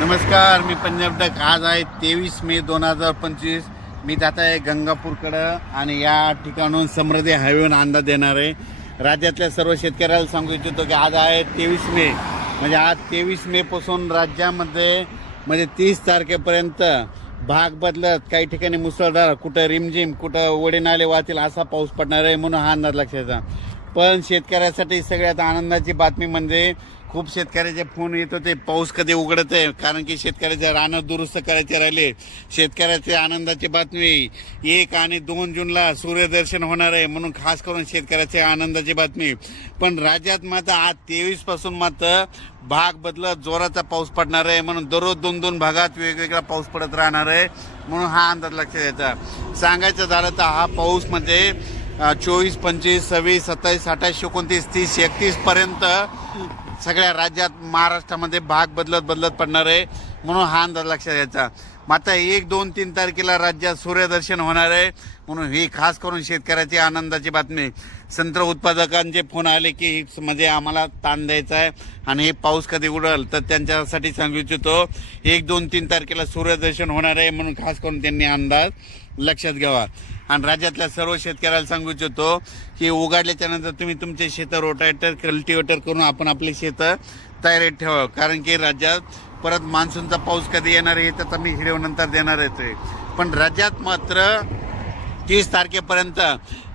नमस्कार, मी पंजाब डक. आज आहे 23 मे 2025. मी जात आहे गंगापूरकडं आणि या ठिकाणून समृद्धी हायवेवर अंदाज देणार आहे. राज्यातल्या सर्व शेतकऱ्याला सांगू इच्छितो की आज आहे 23 मे. म्हणजे आज 23 मे पासून राज्यामध्ये म्हणजे 30 तारखेपर्यंत भाग बदलत, काही ठिकाणी मुसळधार, कुठं रिमझिम, कुठं ओढे नाले वाहतील असा पाऊस पडणार आहे, म्हणून हा अंदाज लक्षात. पण शेतकऱ्यासाठी सगळ्यात आनंदाची बातमी म्हणजे खूप शेतकऱ्याचे फोन येत होते पाऊस कधी उघडत आहे, कारण की शेतकऱ्याचे रानं दुरुस्त करायचे राहिले. शेतकऱ्याचे आनंदाची बातमी 1 आणि 2 जूनला सूर्यदर्शन होणार आहे, म्हणून खास करून शेतकऱ्याची आनंदाची बातमी. पण राज्यात मात्र आज 23 पासून मात्र भाग बदलत जोराचा पाऊस पडणार आहे, म्हणून दररोज 2-2 भागात वेगवेगळा पाऊस पडत राहणार आहे, म्हणून हा अंदाज लक्षात घ्यायचा. सांगायचं झालं तर हा पाऊस म्हणजे 24, 25, 26, 27, 28, 29, 30, 31 पर्यंत सगळ्या राज्यात महाराष्ट्रामध्ये भाग बदलत पडणार आहे, म्हणून हा अंदाज लक्षात घ्यायचा. मात्र 1, 2, 3 तारखेला राज्यात सूर्यदर्शन होणार आहे, म्हणून ही खास करून शेतकऱ्याची आनंदाची बातमी. संत्र उत्पादकांचे फोन आले की म्हणजे आम्हाला ताण द्यायचा आहे आणि हे पाऊस कधी उडेल, तर त्यांच्यासाठी सांगू इच्छितो 1, 2, 3 तारखेला सूर्यदर्शन होणार आहे, म्हणून खास करून त्यांनी अंदाज लक्षात घ्यावा. आणि राज्यातल्या सर्व शेतकऱ्याला सांगू इच्छितो की उघडल्याच्या नंतर तुम्ही तुमचे शेतं रोटावेटर, कल्टिवेटर करून आपण आपली शेतं तयारीत ठेवा, कारण की राज्यात परत मान्सूनचा पाऊस कधी येणार आहे त्याचा मी व्हिडिओ नंतर देणार आहे. पण राज्यात मात्र 30 तारखेपर्यंत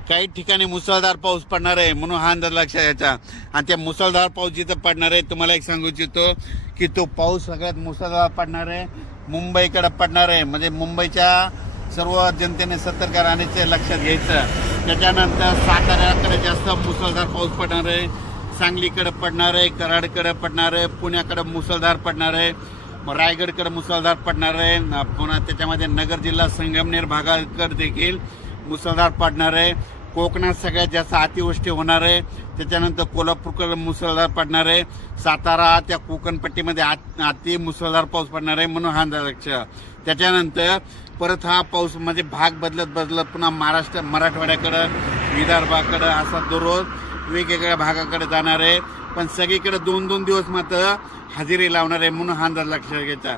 काही ठिकाणी मुसळधार पाऊस पडणार आहे, म्हणून हा अंदाज लक्षात घ्यायचा. आणि त्या मुसळधार पाऊस जिथं पडणार आहे, तुम्हाला एक सांगू इच्छितो की तो पाऊस सगळ्यात मुसळधार पडणार आहे मुंबईकडे पडणार आहे. म्हणजे मुंबईच्या सर्व जनतेने सतर्क राहण्याचे लक्षात घ्यायचं. त्याच्यानंतर साताऱ्याकडे जास्त मुसळधार पाऊस पडणार आहे, सांगलीकडे पडणार आहे, कराडकडे पडणार आहे, पुण्याकडे मुसळधार पडणार आहे, रायगडकडे मुसळधार पडणार आहे, पुन्हा त्याच्यामध्ये नगर जिल्हा संगमनेर भागाकडे देखील मुसळधार पडणार आहे. कोकणात सगळ्यात जास्त अतिवृष्टी होणार आहे. त्याच्यानंतर कोल्हापूरकडे मुसळधार पडणार आहे. सातारा त्या कोकणपट्टीमध्ये अति मुसळधार पाऊस पडणार आहे, म्हणून हा लक्ष. त्याच्यानंतर परत हा पाऊस म्हणजे भाग बदलत पुन्हा मराठवाड्याकडं, विदर्भाकडं असा दररोज वेगवेगळ्या भागाकडे जाणार आहे. पण सगळीकडे 2-2 दिवस मात्र हजेरी लावणार आहे, म्हणून हा अंदाज लक्षात घ्यायचा.